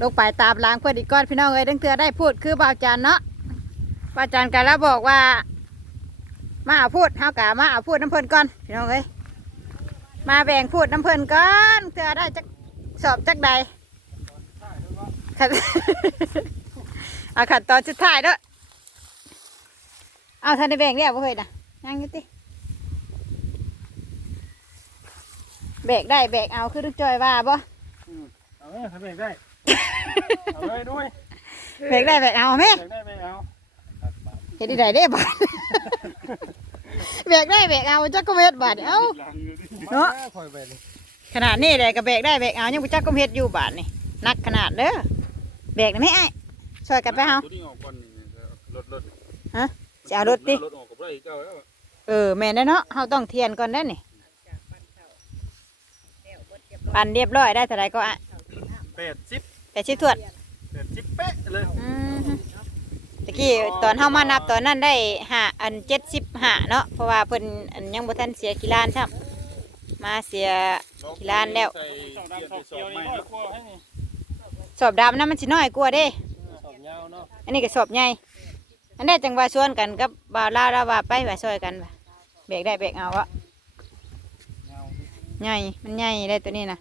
ลงไปตามล้างเพื่อนอีกก้อนพี่น้องเอ้ยตั้งเตือได้พูดคือบ่าวจันเนาะบ่าวจันกันแล้วบอกว่า มาเอาพูดเฮากะมาเอาพูดน้ำเพิ่นก่อนพี่น้องเอ้ยมาแบ่งพูดน้ำเพิ่นก่อนเตือได้จักสอบจักใดขัดเอาขัดตอนสุดท้ายเด้อเอาทันได้แบ่งแล้วบ่เคยนะยังอยู่ติแบกได้แบกเอาคือทุกจอยว่าบ่เอาเลยทำเองได้ เอาเลยด้วยแบกได้แบกเอาไหมเองได้ไม่เอาเห็นได้ได้บาทแบกได้แบกเอาจักก็เม็ดบาทเอ้าเนาะคอยไปเลยขนาดนี้เลยก็แบกได้แบกเอายังบ่จักก็เม็ดอยู่บาทนี่นักขนาดเด้อแบกได้ไหมไอ้ายช่วยกันไปเฮา ตัวนี้ออกก่อนนี่รถรถจะเอารถดิ รถออกกับไรเจ้าแล้วเออแม่นได้เนาะเฮาต้องเทียนก่อนได้อนี่ปั่นเรียบร้อยได้เท่าไหรก็อะแปดสิบ แต่ชิดทวดแปดสิบเป๊ะเลยอืมตะกี้ตอนเฮามานับตอนนั้นได้ห้าอันเจ็ดสิบห้าเนาะเพราะว่าเพิ่นอันยังบ่ทันเสียกีฬานครับมาเสียกีฬานแล้วใส่เกียร์ไปสอบใหม่เนาะสอบดำนะมันสิน้อยกว่าเด้ สอบยาวเนาะอันนี้ก็สอบใหญ่อันนี้จังว่าชวนกันกับบ่าวลาวแล้วว่าไปว่าช่วยกันว่าแบกได้แบกเอาวะยาวใหญ่มันใหญ่ได้ตัวนี้นะ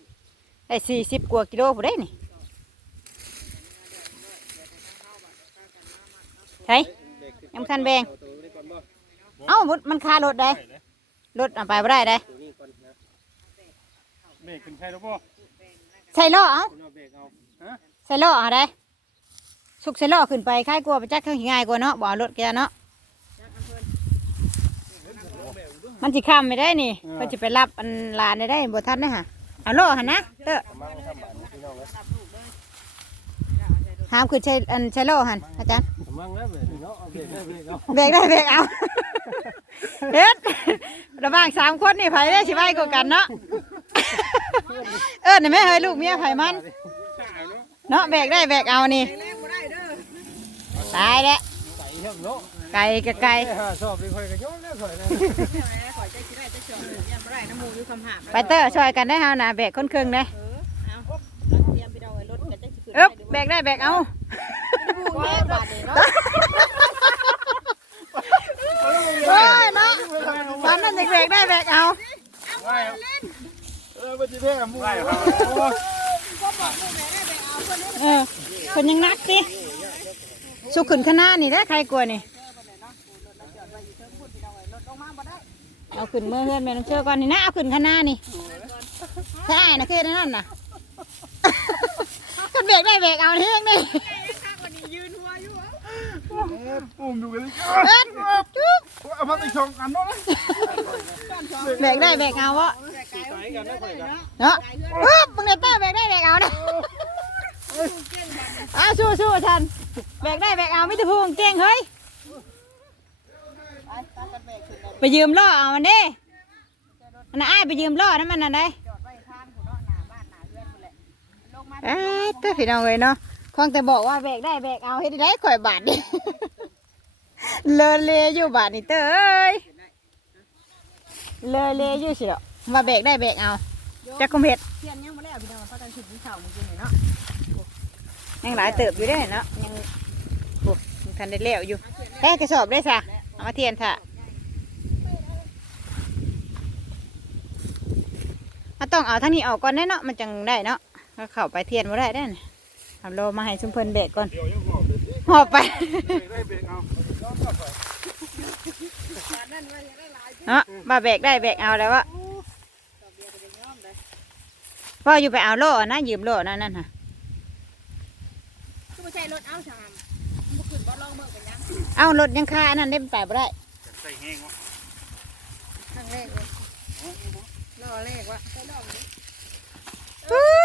ได้สี่สิบกว่ากิโลผู้ได้นี่ ใช่ยังทันแบงเอ้ามันมันคารถได้รถเอาไปบ่ได้ได้เบรกขึ้นใช่หรือเปล่าใส่ล้อเอาคุณเอาเบรกเอาฮะใส่ล้อเอาได้สุกใส่ล้อขึ้นไปค่ายกลัวไปจักเขาหิง่ายกว่าเนาะบ่เอารถแกเนาะมันสิข้ามไม่ได้นี่เพิ่นสิไปรับอันลานได้ได้บ่ทันได้ฮะเอาล้อหันนะเด้อ มั่งทำบ้านพี่น้องเลย ห้ามคือใช้อันใช้ล้อหั่นอาจารย์มั่งแล้วเบรกเนาะเอาเบรกได้เบรกเอาแบกได้แบกเอาเฮ็ดระหว่างสามคนนี่ไผได้สิไว้กว่ากันเนาะเออนี่แม่เฮ้ยลูกเมียไผมันเนาะแบกได้แบกเอานี่ตายแล้วใส่เท่าเนาะไก่กับไก่ไอ้ห่าชอบดีค่อยก็ย้อนแล้วค่อยนะไปเตอร์ช่วยกันได้เฮานะแบกคนครึ่งเลย เอ๊บแบกได้แบกเอาโอ้ยเนาะมันนั่นแบกได้แบกเอาไม่เออมันจะได้มูไม่ครับเออคนยังนักสิสุขุนขนาดนี่ได้ใครกลัวนี่เอาขึ้นเมื่อเพื่อนแม่น้องเชื่อก่อนนี่นะเอาขึ้นขนานี่ใช่นะคือนั่นน่ะ กันเบรกได้เบรกเอาเท่งนี่ปุ่มดูกันเอิ้นจุ๊บเอามาไปชงกันเนาะเบรกได้เบรกเอาวะเนาะปึ๊บมึงเนี่ยเต้าเบรกได้เบรกเอานะอ้าสู้สู้ทันเบรกได้เบรกเอาไม่ต้องพูดเก่งเฮ้ยไปยืมล้อเอามันเด้อันนั้นอ้ายไปยืมล้อนั่นมันน่ะได้ เอ้ยเต้าพี่น้องเลยเนาะคงแต่บอกว่าเบรกได้เบรกเอาเฮ็ดได้ข่อยบาทดิเลอเลอยู่บาทนี่เต้เอ้ยเลอเลอยู่สิเนาะมาเบรกได้เบรกเอาจักกุมเห็ดเทียนยังไม่ได้เอาพี่น้องเขากันถึงที่เสาเมื่อกี้นี่เนาะยังหลายเติบอยู่ได้เนาะยังโอ้ยังทันได้เลี้ยวอยู่แค่กระสอบได้ซะเอามาเทียนค่ะเอาต้องเอาทั้งนี้ออกก่อนได้เนาะมันจังได้เนาะ ถ้าเข้าไปเทียนมาได้ได้นะทำโลมาให้ชุมเพิ่นเบรกก่อนเดี๋ยวยังหอบเลยหอบไปได้เบรกเอาเนาะมาแบกได้แบกเอาแล้ววะว่าอยู่ไปเอาโล่นะยืมโล่นั่นนั่นฮะคือไม่ใช่รถเอาชามมันขึ้นบ่ลองเบิ่งกันยังเอารถยังคาอันนั้นได้ไปบ่ได้ใส่แห้งวะครั้งแรกเลยรอแรกวะไปลองดิปื๊ดตึ๊ดบอกยั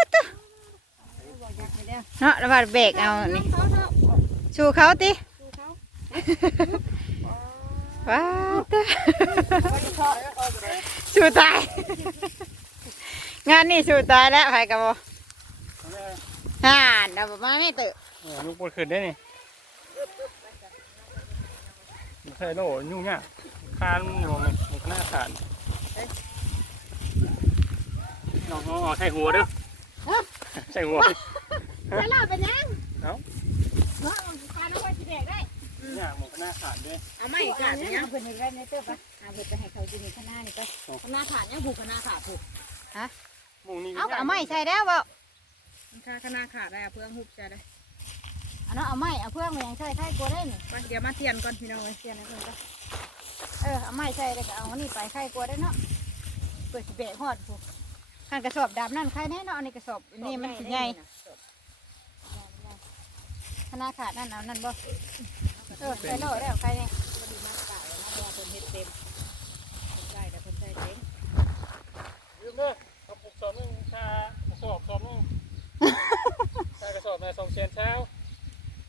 กไป เด้อเนาะแล้วมาแบกเอานี่เขาเนาะชูเขาติดูเขาว้าวตึ๊ดชูตาย งานนี่ชูตายแล้วใครกับบ่ฮ่านเดี๋ยวมาไม่ตื่นลูกบนขึ้นได้นี่ใส่โล่ยุ่งยากคานงงหน้าขาดน้องๆใส่หัวเด้อใส่หัว จะเล่าเป็นยังเอ้า เนาะพาน้องไปสิแบกได้ เนี่ยหมกหน้าขาดด้วยเอาไม่ขาดเนี่เนี่ยยเพิ่นได้ในเตื้อปะเอาเพิ่นไปให้เขากินข้างหน้านี่ไปคณะขาดเนี่ยผูกคณะขาดผูกหมุงนี่เอาเอาไม้ใส่แล้วบ่มันค่าคณะขาดได้เพื่อนฮุบใจได้เอาเนาะเอาไม้เอาเพื่องมายังใส่ใส่กลัวได้นี่ไปเดี๋ยวมาเทียนก่อนพี่น้องเลยเสียนะเพิ่นก็เออเอาไม้ใส่แล้วก็เอาอันนี้ไปไข่กลัวได้เนาะเปิดสิแบกฮอดผู้ข้างกระสอบดำนั่นไข่แน่เนาะอันนี้กระสอบอันนี้มันสิใหญ่ ขนาดขาดนั่นเอานั่นบ่เออใส่โลดแล้วไข่เนี่ยพอดีมาตายมาเดี๋ยวเพิ่นเฮ็ดเต็มใช่แต่เพิ่นใส่เต็มยืมเลยเอาปลูกสอบนึงค่ากระสอบสอบนึงค่ากระสอบในสองเชนเช้า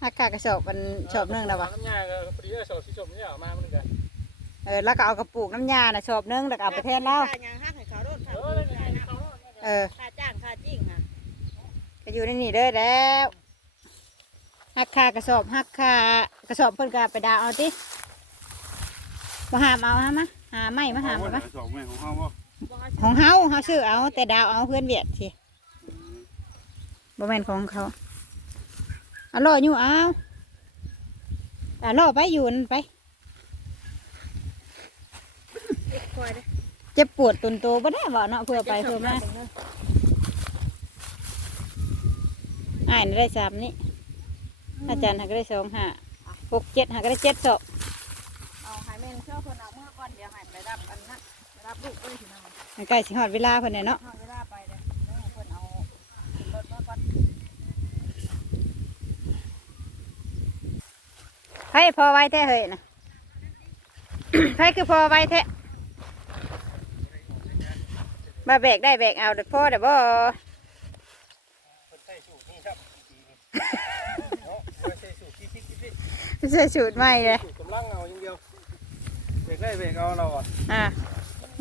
หักขากระสอบมันชอบหนึงแล้ววะน้ำยาก็พอดีได้สอบที่ชมนี่ออกมามันกันเออแล้วก็เอากระปุกน้ำยาน่ะชอบหนึงแล้วก็เอาไปแทนแล้วค่ายังห้าให้เขาโดนค่าเออพื้นได้ค่าไงน้เขาเออำค่าจ้างค่าจิ้งค่ะก็อยู่ในนี่เด้อแล้ว หักคากระสอบหักคากระสอบเพิ่นก็ไปดาวเอาติมาหามเอาฮะมะหาไม่มาหามเอาปะสอบแม่ของเขาว่าบ่เอาของเฮาเฮาซื้อเอา แต่ดาวเอาเพื่อนเวียดสิบ่แม่นของเขาเอาล่ออยู่เอาอ่าล่อไปอยู่นั่นไปเก็บคอยเด้อเจ็บปวดตุนโตบ่ได้บ่เนาะเพื่อไปเพื่อมาอ้ายน่ะได้สามนี่ อาจารย์หักก็ได้สองห้าหกเจ็ดหักก็ได้เจ็ดศพเอาให้แม่นเชื่อเพิ่นเอาเมื่อก่อนเดี๋ยวให้ไปรับอันนั้นไปรับลูกด้วยพี่น้องมันใกล้สิฮอดเวลาเพิ่นเนี่ยเนาะเอาเวลาไปเด้อแล้วให้เพิ่นเอาขึ้นรถมาก่อนไผพอไว้แท้เฮ้ยนะไผคือพอไว้แท้มาแบกได้แบกเอาเด้อพ่อเด้อบ่ ใส่สูตรใหม่เลยสูตรกำลังเอาอย่างเดียวเบรกได้เบรกเอาเราอะอ่า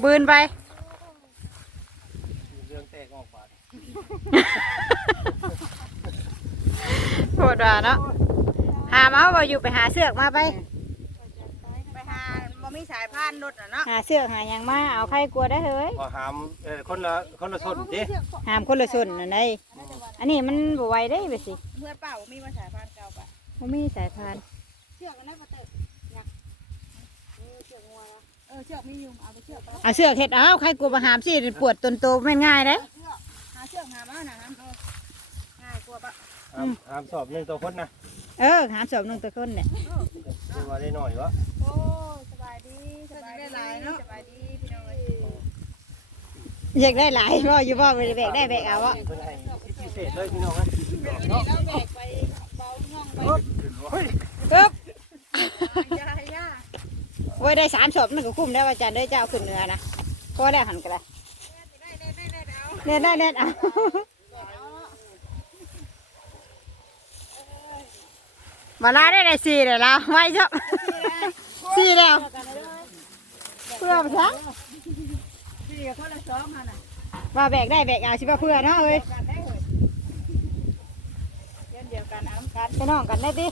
บืนไปเรื่องแตกออกปากโหดว่าเนาะหามาบ่อยู่ไปหาเสือกมาไป ไปหาบ่มีสายพานรถน่ะเนาะหาเสือกหาหยังมาเอาใครกลัวได้อเฮ้ยพอหามเออคนละคนละส่วนดิหามคนละส่วนนั่นไดอันนี้มันบ่ไหวได้ไปสิ เพื่อนเป้าบ่มีมาสายพานเก่าปะบ่มีสายพานเชือกกันนะปะเตอนะเออเชือกงัวนะเออเชือกมีอยู่เอาไปเชือกไปเอาเสือกเฮ็ดเอาใครกลัวมาหามสิปวดตนโตแม่นง่ายเด้อเชือกหาเชือกหามาหน่ะน้ำเออง่ายกว่าปะหามหามสอบหนึ่งตัวคนนะเออหามสอบหนึงตัวคนเนี่ยดูมาได้หน่อยวะโอ้สบายดีสบายดีสบายดีพี่น้องเอ้ยอยากได้หลายบ่อยู่บ่ไปแบกได้แบกเอาอะเพิ่นให้พิเศษเลยพี่น้องนะนี่เราแบกไปเบาน่องไป เฮ้ยปึ๊บ ย่าย่าโอ้ยได้สามสอบนั่นก็คุ้มแล้วอาจารย์ได้เจ้าขึ้นเหนือนะพอแล้วหันกันเลยได้ได้ได้ได้เอาเล่นได้เล่นเอามาลาได้ได้สี่เลยแล้วไว้เจ้าสี่แล้วเพื่อมาซะสี่กับคนละสองหั่นน่ะว่าแบกได้แบกเอาสิว่าเพื่อเนาะเอ้ยกันได้เลยเรียนเดียวกันเอากันไปน้องกันได้ดิ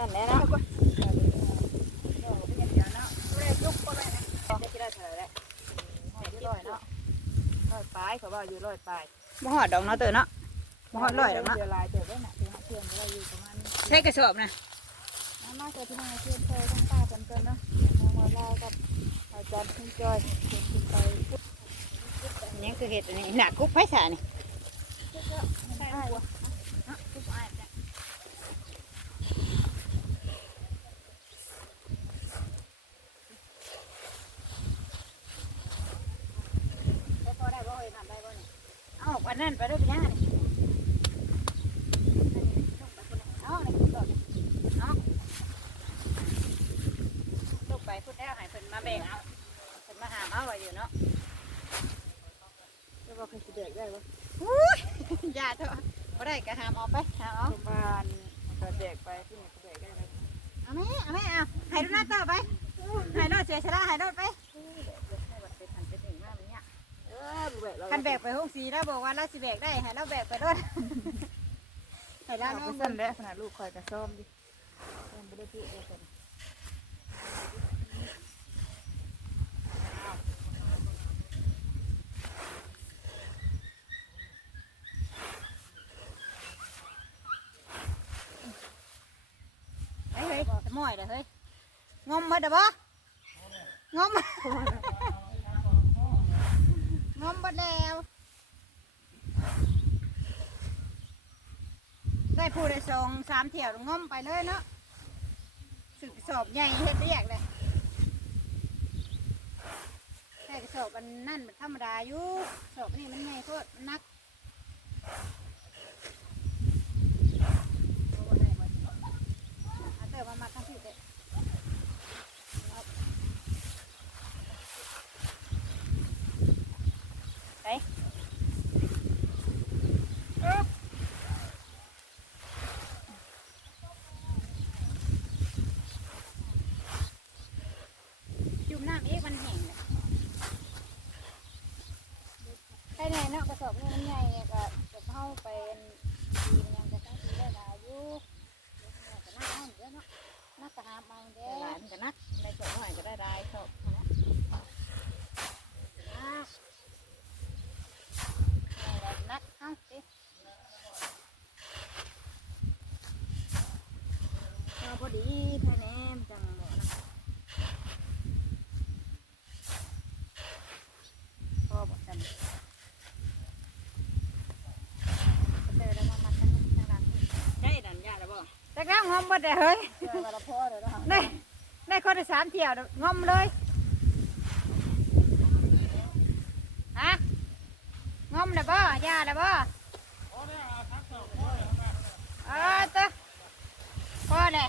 นั่นและเนาะเออเรียนเดียวเนาะเรียนยุกก็ได้นะจะได้เท่าไร่แล้วห้อยอยู่ร้อยเนาะร้อยปลายเขาว่าอยู่ร้อยปลายบ่หอดดอกเนาะเตอเนาะบ่หอดร้อยดอกเนาะเดี๋ยวลายเดี๋ยวได้น่ะถึงเพื่อนก็อยู่ประมาณใช้กระสอบนะมาเจอที่นั่งเพื่อนเคยต้องป้ากันเกินเนาะทางวันลากับอาจารย์คุณจอยนไปนี่คือเห็ดอันนี้หนักกุ๊บไผ่สานี่ใช่หัว พอได้บ่เอ้ยทำได้บ่นี่เอา วันนั้นไปด้วยไปยังไงเอานี่ลงเอาลูกไปพูดแล้วให้เพิ่นมาแบ่งเอาเพิ่นมาหามเอาไว้อยู่เนาะจะบอกใครสิเด็กได้ปะอุ้ยอย่าเถอะบ่ได้ก็หามเอาไปหามเอาประมาณกระเด็กไปที่ไหนกระเด็กได้ไหมเอาแม่เอาแม่เอาให้ดูหน้าต่อไปให้รถเสียชนะให้รถไป คันแบกไปห้องสีแล้วบอกว่าเราสิแบกได้ให้เราแบกไปด้วยให้เราน้องสั่นได้ขนาดลูกคอยกระซ้อมดิซ่อมไปได้พี่เลยคนเฮ้ยเม้ยอยเด้อเฮ้ยงมมาเด้อบ่งม งมหมดแล้วได้ผู้ได้สองสามเที่ยวงมไปเลยเนาะสึกสอบใหญ่เฮ็ดเรียกเลยแค่สอบมันนั่นมันธรรมดาอยู่สอบนี่มันใหญ่โคตรนักเอาบ่ได้บ่เอาเติมามาทั้งที่เด้เอาไปอึ๊บ จุ่มน้ำเอ๊ะมันแห้งเลยใช่แน่เนาะกระสอบนี่มันใหญ่ก็จะเข้าไปปีมันยังจะตั้งปีได้หลายอยู่ก็น่าเอาเด้อเนาะน่ากระ หามเอาเด้อหลานก็นักในส่วนหน่อยก็ได้ได้ชอบนักเอาสิเอาพอดีแค่นี้มันจังหมดนะพอบอกกันเจอแล้วมามัดทั้งทั้งหลัง ใช่ดันยาแล้วบ่ แต่แล้วงอมหมดเลยเฮ้ยเจอมาละพ่อเลยเนาะได้ได้คนได้สามเที่ยวงอมเลยฮะงอมเลยบ่ยาเลยบ่โอ้เนี่ยทักเสาพ่อเลยนะเออเต้พ่อเนี่ย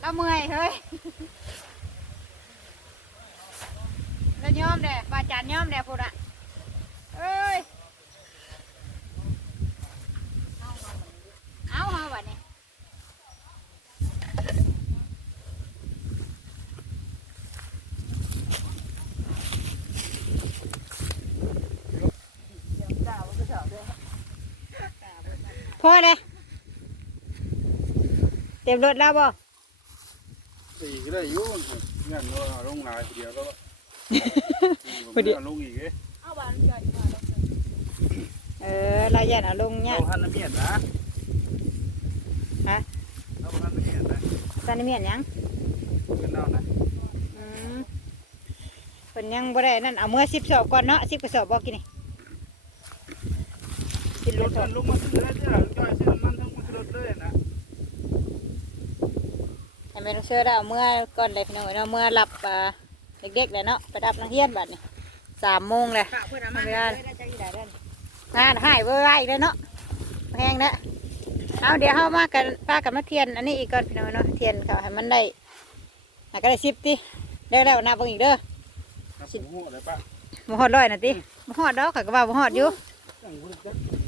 เราเมื่อยเฮ้ยแล้วยอมเด้ปลาจานยอมเด้พูดอะเอ้ยเอาเอาวันนี้ จ้าว่าคือเถอะด้วย พ่อเลยเต็มรถแล้วบ่สี่ก็ได้ยุ่งเงี้ยเราลงหลายเดียวก็พอดีลงอีกเอ้เอาบ้านใหญ่มาแล้วเออเราอย่าเอาลงเนี่ยเราพันน้ำเมียนนะฮะเราพันน้ำเมียนนะซันนี่เมียนหยังกันเอานะอืมเพิ่นยังบ่ได้นั่นเอาเมื่อสิบสอบก่อนเนาะสิบกระสอบบ่กินนี่กินรรถถมันลงมาซื้อแล้วจ้ะจ้อ ยซื้อมันทั้งมันรถเลยนะให้แม่ต้องเชื่อได้เอาเมื่อก่อนเลยพี่น้องเนาะเมื่อหลับอ่าเด็กๆเลยเนาะไปดับนักเรียนบัดนี่สามโมงเลยข้าเพื่อนเอามาได้ได้ใจได้ได้งานหายเว้ยเลยเนาะแพงนะเอาเดี๋ยวเฮามากันป้ากับมาเทียนอันนี้อีกก่อนพี่น้องเนาะเทียนเขาให้มันได้หาก็ได้สิบติได้แล้วนับเบิ่งอีกเด้อครับผมหัวเลยป้าบ่ฮอดร้อยน่ะติบ่ฮอดดอกข้อยก็ว่าบ่ฮอดอยู่จังบุญจักน้องบริเฮ็ดก่อนดีว่าเขาคำนวณได้เดี๋ยวนะ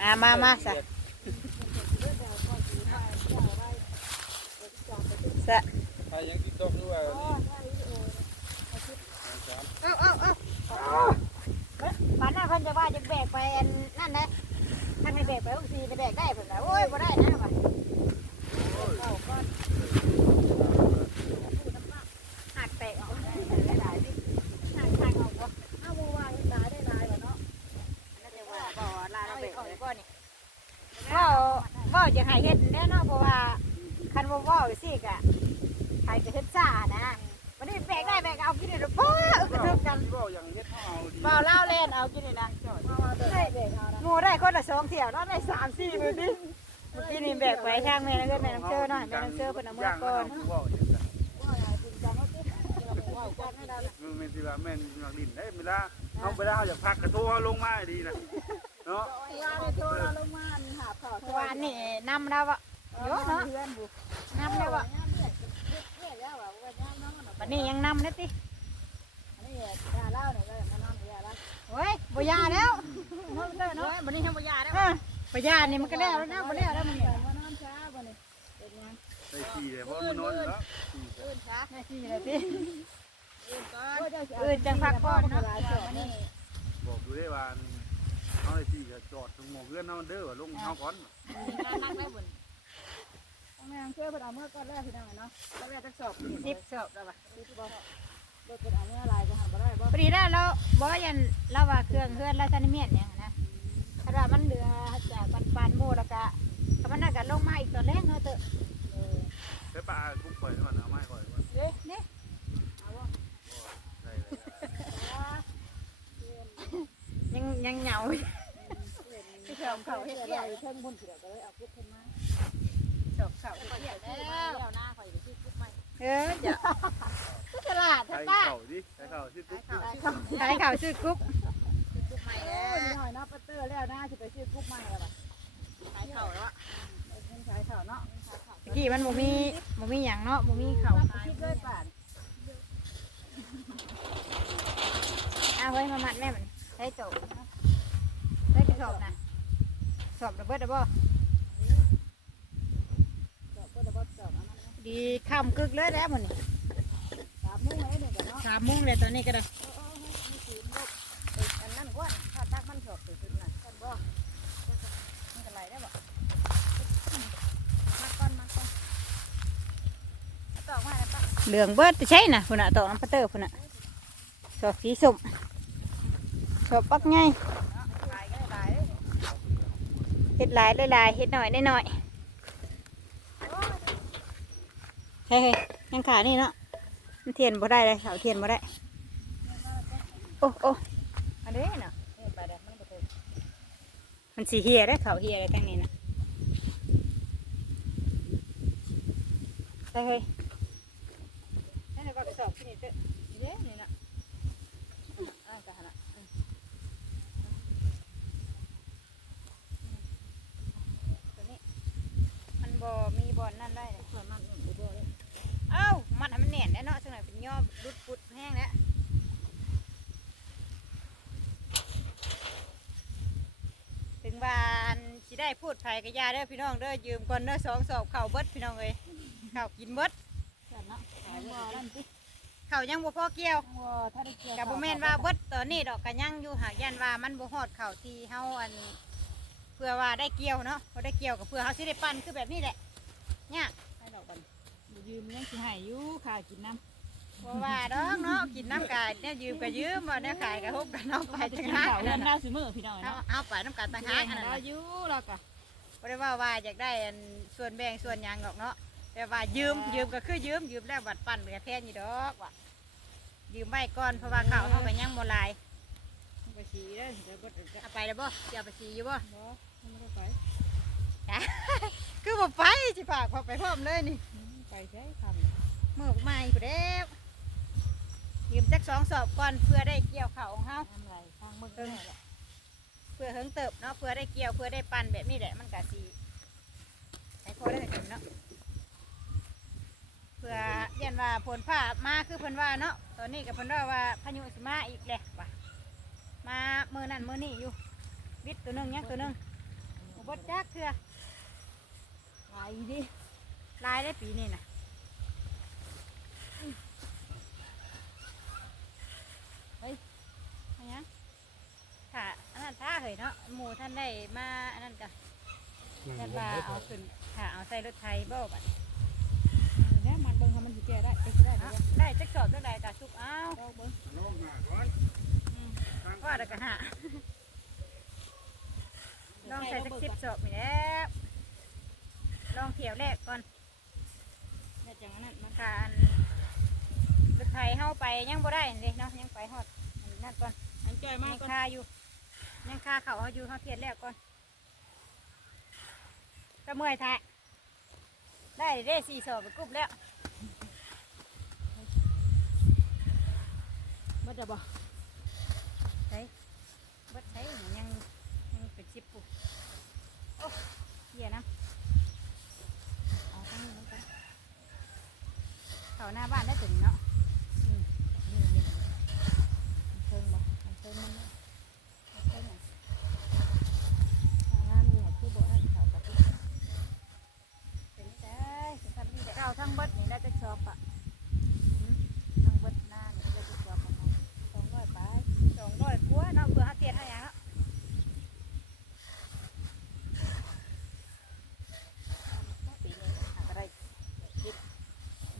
มามามาซะซะใครยังติดต่อด้วยเอาเอาเอาบ้านหน้าพิ่นจะว่าจะแบกไปนั่นนะท่านให้แบกไปองค์สีจะแบกได้เพิ่นะโอ้ยบ่ได้นะว่ะเอาก่อนหักแตกออกได้ได้หลายดิหักหักออกบ่ เอาบัววางได้ได้ลายว่ะเนาะ นั่นจะว่าบ่ลาแล้วแบกเลยบ่นี่บ่บ่จะให้เฮ็ดแน่เนาะเพราะว่าคัน บ่เว้าสิกะใครจะเฮ็ดซ่านะวันนี้แบกได้แบกเอากินได้พ่ออึกกระทึกกันก็อย่างเฮ็ดเขาเอาดีเบาเล่าเล่นเอากินนี่นะได้เด็กเอานะหมูได้คนละสองเที่ยวเนาะได้สามสี่มือดิเมื่อกี้นี่แบกไปทางแม่น้ำเกลือแม่น้ำเชื่อเนาะแม่น้ำเชื่อเป็นน้ำเมื่อก่อนว่าจริงจังก็ติว่าจังให้เรามันเป็นสิว่าแม่นนักดินได้เวลาเอาเวลาเขาอยากพักกระโทรลงมาดีนะเนาะว่าในตัวเราลงมาหาข่าววานนี่นำแล้วอะ เยอะเนาะนบุกนำแล้วอะงานเรียกเรียกแล้วว่าว่างานน้องวันนี้ยังนำนะติอันนี้ยาเนี่ยก็มาแล้วเฮ้ยบ่ยาแล้วนาะเด้อเนาะวันนี้ทำบุญยาได้เออบ่ยานี่มันก็แล้วแล้วนะบ่แล้วแล้วมันนอนช้าวันนี้เป็นยังได้ขี่เลยเพราะมันนอนอยู่แล้วตื่นช้าได้ที่เลยติอื่นจังพักก่อนเนาะวันนี้บอกดูได้ว่าเขาได้ขี่ก็จอดตรงหมอเพื่อนเขาเด้อลงเขาก่อนนนักได้บุญ แม่เพื่อเป็นเอาเมื่อก่อนแรกพี่น้องเนาะแล้วแม่จะสอบสิบสอบแล้วว่ะสิบบ่เด็กเป็นเอาเมื่อไรจะหันมาได้บ่พอดีแล้วเราบ่ยันเราว่าเครื่องเฮือนเราซันเมียนเนี่ยนะทขนาดมันเหลือจากปันปันๆโมแล้วก็ถ้ามันน่าจะลงมาอีกตอนแรกเนาะเตอะใช้ปลากุ้งข่อยก่อนเอาไม้ข่อยก่อนเด้เนี่ยได้เลยยังยังเหงาที่เชิมเขาเฮ็ดเบี้ยเชิงบนเสือก็เลยเอาพุทขึ้นมา จบเข่าเบี้ยแล้วหน้าข่อยไปที่พุทใหม่เออเดี๋ยวตลาดใช้ท่านป้าเข่าดิใช้เข่าที่ตุ๊กขายข่าวซื้อกุ๊กพุทใหม่แล้วนี่หอยนาะปัตเตอร์แล้วหน้าจะไปซื้อพุทใหม่แล้วขายเข่าแล้วเงินขายเข่าเนาะตะกี้มันบ่มีบ่มีหยังเนาะบ่มีข่าวขายด้วยป่านเอาเฮ้มามัดแม่มันใช้โจบใช้กระสอบนะสอบระเบิดระบ่เจาะก็จะบดเจาะ อันนั้นดีค่ำกึกเลยแล้วมันนี่สามมุ้งเลยเนี่ยเนาะสามโมงเลยตอนนี้ก็ได้มีสีนกอันนั้นก้อนถ้าตักมันชอบสุดๆน่ะกันบ่มันก็ไหลได้บ่มาก่อนมาก่อนต่อมาแล้วปะเหลืองเบิดไปใช่น่ะพุ่นน่ะตอกน้ำปลาเตอร์พุ่นน่ะสอบสีส้มสอบปักไงไหลก็ไหลเฮ็ดหลายหลายๆเฮ็ดหน่อยได้หน่อย เฮ้ยๆยังขานี่เนาะมันเทียนบ่ได้เลยเขาเทียนบ่ได้ โอ้โอ้อันนี้น่ะเออไปเด้อมันบ่ถึงมันสีเฮียได้อเขาเฮียอะไรตั้งนี้นะเฮ้ยๆให้หน่อยก็ไปสอบที่นี่เตอะเด้นี่น่ะอ่าจะหั่นน่ะตัวนี้มันบ่มีบอลนั่นได้เลย ส่วนมันบ่บ่เลย เอ้า มั นให้มันแน่นได้เนาะสักหน่อยเป็นย่อรุดปุดแห้งแล้วถึงบานสิได้พูดไผกะยาเด้อพี่น้องเด้อยืมก่อนเด้อสองสอบเข่าวเบิดพี่น้องเอ้ยเข่าวกินเบิดจัดเนาะขายบ่นั่นติเข่าวยังบ่พอเกี่ยวบ่ถ้าได้เกี่ยวกับบ่แม่นว่าเบิดตอนนี้ดอกกะยังอยู่หากยันว่ามันบ่ฮอดเข่าวที่เฮาอันเพื่อว่าได้เกี่ยวเนาะพอได้เกี่ยวกับเพื่อเฮาสิได้ปั้นคือแบบนี้แหละเนี่ยให้ดอกกันบ่ ยืมยังสิให้อยู่ค่ากินน้ำบ่ว่าดอกเนาะกินน้ำกายเนี่ยยืมก็ยืมบ่เนี่ยขายก็ฮบกันเอาไปจะจังกินหากข้าวนั่นหน้าน่ะสิมื้อพี่น้องเอาเนาะเอาไปน้ำกันต่างหากอันนั้นเราน่ะ อยู่แล้วก็บ่ได้ว่าว่าอยากได้อันส่วนแบ่งส่วนหยังหรอกเนาะแต่ว่ายืมยืมก็คือยืมยืมแล้วบัดปั้นก็แพงอยู่ดอกว่ะยืมไว้ก่อนเพราะว่าข้าวเฮาก็ยังบ่หลายไปสีเด้อเดี๋ยวบ่จะเอาไปแล้วบ่สิเอาไปสีอยู่บ่บ่มันก็ไป คือบ่ไปสิฝากเขาไปพร้อมเลยนี่ไป ใช้ทำมือบ่มาอีกแล้วยืมจักสองสอบก่อนเพื่อได้เกี่ยวข้าวของเฮาทำไรทางมึงเด้อแหละเพื่อเฮิงเติบเนาะเพื่อได้เกี่ยวเพื่อได้ปั่นแบบนี้แหละมันกะสีให้พอได้กินเนาะเพื่อยันว่าผลผ้ามาคือเพิ่นว่าเนาะตอนนี้กับเพิ่นว่าว่าพายุสิมาอีกแหละว่ะมามือนั่นมือนี่อยู่วิทย์ตัวหนึงยังตัวหนึงบ่เบดจักเถื่อไปดิลายได้ปีนี้น่ะเฮ้ยอะไรยังค่ะอันนั้นท่าเห ยเนาะหมูท่านได้มาอันนั้นกันยันว่าเอาขึ้นค่ะเอาใส่รถไทยบ่บัดเนี่ยมันเบิ่งเขามันสิแก่ได้ไปสิได้เอาเด้อได้จักสอบจักใดกะชุบเอาดอกเบิ่งลงมาก่อนว่าแต่กะหาลองใส่สักสิบสอบนี่แหล้วลองเที่ยวแรกก่อนเนี่ยจังอันนั้นมันค่ะอันรถไทยเฮาไปยังบ่ได้เลยเนาะยังไปฮอดอันนั่นก่อนมันจ่อยมากยังก็คาอยู่ ยังคาเขาเฮาอยู่เฮาเทียนแรกก่อนก็เมื่อยแท้ได้ได้สี่สอบกรุบแล้วบ่จะบ่เบิดใช้ยังยังเป็นสิบปุ๊บโอ้เหี้ยนะเอาทั้งนี้ไปเขาหน้าบ้านได้ถึงเนาะนี่นี่เชิงบ่มันเชิงมันเนี่ยมันเชิงอะทางงานนี่คือบ่นั่นเขากับ เป็นได้เป็นทำนี่แต่เราทั้งเบิดนี่ได้จะชอบอะอืมทั้งเบิดหน้านี่ได้จะชอบประมาณสองร้อยไปสองร้อยกว่าเนาะเพื่อหาเทียนหาอย่างเนาะ ปีนี้หาอะไร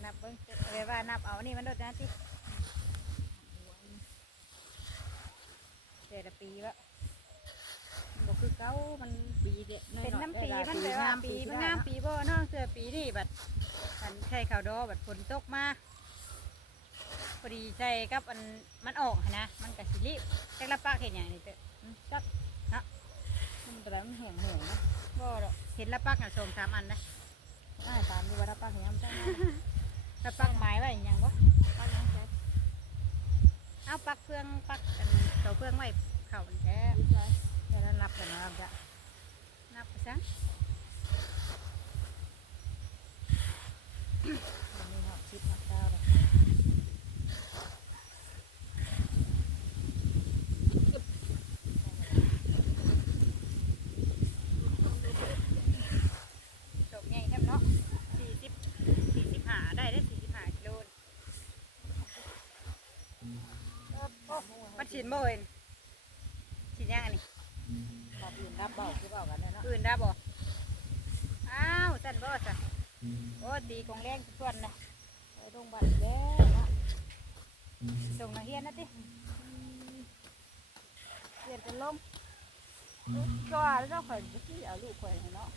นั บเบิ้งเลยว่านับเอานี่มันลดนะที่แต่ละปีวะมันบ่คือเก้ามันปีเด็กเป็นน้ำปีมันแบบว่าปีมันงามปีบ่เน้องเสือปีนี่บัดอันใช่ข้าวดอบัดฝนตกมาพอดีใช่กับอันมันออกหั้นนะ มันกะสิรีบจักละปากเห็นอย่างนี้เตอะจักมันแต่ละมันแห้งแห้งนะบ่ดอกเห็นละปักอะสองสามอันนะได้ตามดูว่าป้าเห็นยังจัง แล้วปักไม้ไว้อย่างวะป้ายังแซ่เอาปักเพื่องปักอันเสาเพื่องไว้เข่าอันแท้เดี๋ยวเรานับกันนะครับจ้ะนับไปซะ มันมีหอบชิดหอบเก้าเลย จบใหญ่แทบเนาะสี่สิบสี่สิบห้าได้ได้สี่สิบห้ากิโลนี่มัน ฉีดบ่เห็นฉีดยังอันนี้ขอบอื่นรับเบาคือเบากันเลยเนาะอื่นได้บ่อ้าวสั่นบ่สั่นโอ้ตีของแรงทุกส่วนนะไปโรงพยาบาลแล้วเนาะส่งนักเรียนนะติเปลี่ยนเป็นลมก็ว่าแล้วเจ้าข่อยจะขี้เอาลูกข่อยให้เนาะ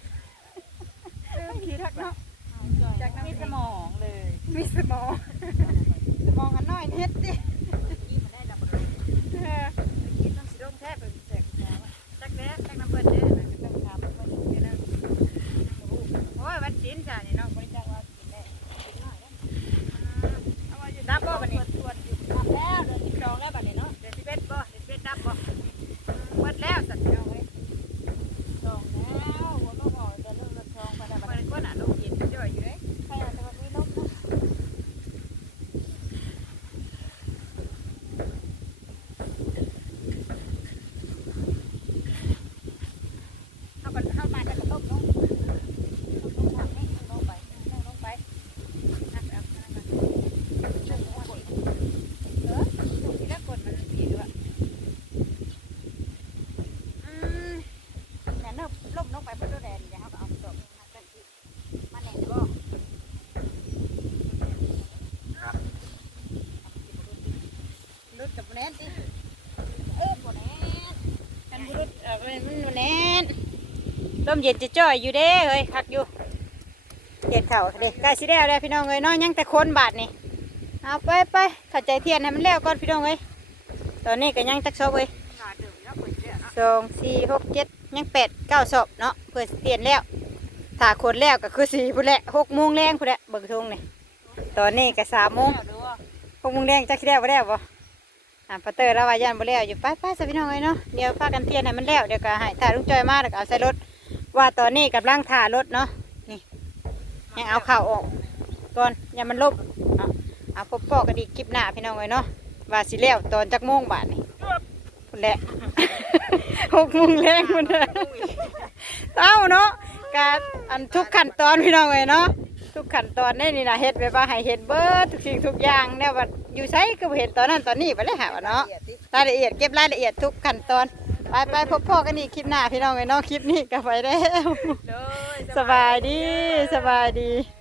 เออขี้ทักเนาะเอาจ่อยจากน้ำมีสมองเลย มีสมอง สมองกันน้อยนิดติ นี่มันได้ดับเบิล เออกินน้ำสีร่มแทบเป็นแสกแจักแด้จักน้ำเปิ้ลเด้อนะต้องทำมันอยู่นั่นโอ้ยวันจีนจ้ะนี่เนาะ บริจาคว่ากินได้กินหน่อยนะ เอาไว้อยู่ดับบ่บัดนี้ ตรวจอยู่ทำแล้วเดือนที่สองแล้วบัดนี้เนาะ เดือนสิบเอ็ดบ่เดือนสิบเอ็ดดับบ่หมดแล้วสัตว์เอาไว้ สองแล้วหัวก็หอยจะเริ่มระชองไปแล้วบัด มัน นี้ ก็น่ะลงเย็นจ่อยอยู่เด้ ใครอาจจะมามีนกนะ เข้าไปเข้ามาจะกระทบลง ต้องทำให้ลงไป นั่งลงไปนั่งเอานั่งเอา เรื่องของคน เออทีละคนมันสีด้วยอืมเนี่ยเนิบลบลงไปบนตัวแดนอย่าเขาก็เอามาตบมาจังสิมาแหน่บ่รุดกับแหน่นติเออบ่แหน่นกันบ่รุดเออมันบ่แหน่น ลมเย็นจะจ่อยอยู่เด้เฮ้ยคักอยู่เย็นเข่าเด้ใกล้สิแล้วแล้วพี่น้องเอ้ยนาะยังแต่คนบาดนี่เอาไปไปข้าใจเทียนให้มันแล้วก่อนพี่น้องเอ้ยตอนนี้ก็ยังจักซอบเอ้ยสองสี่หกเจ็ดยังแปดเก้าศพเนาะเพื่อเตียนแล้วถ้าคนแล้วก็คือสี่พุ่นแหละหกโมงแรงพุ่นแหละเบิกทงนี่ตอนนี้ก็สามโมงหกโมงแรงจักสิแล้วบ่แล้บ่อ่าปเตอร์แล้ววายันบ่แล้วอยู่ไปไปสิพี่น้องเอ้ยเนาะเดี๋ยวพากันเตียนให้มันแล้วเดี๋ยวก็ให้ถ่ายลุงจอยมาแล้วก็เอาใส่รถ ว่าตอนนี้กำลังถ่ารถเนาะนี่ยังเอาข่าวออกก่อนอย่ามันลบเอาอาพบปอกันอีคลิปหน้าพี่น้องเอ้ยเนาะว่าสิแล้วตอนจักโมงบาทนี่พุ่นแหละหกโมงแรงพุ่นแหละเต้าเนาะการอันทุกขั้นตอนพี่น้องเลยเนาะทุกขั้นตอนนี่นี่นะเฮ็ดแบบว่าให้เห็นเบิดทุกสิ่งทุกอย่างเนี่ยว่าอยู่ใช้ก็เห็นตอนนั้นตอนนี้ไปเลยหาวะเนาะรายละเอียดเก็บรายละเอียดทุกขั้นตอน ไปไปพบพ่อกันอีกคลิปหน้าพี่น้องเลยเนาะคลิปนี้ก็ไปแล้วเลยสบายดีสบายดีส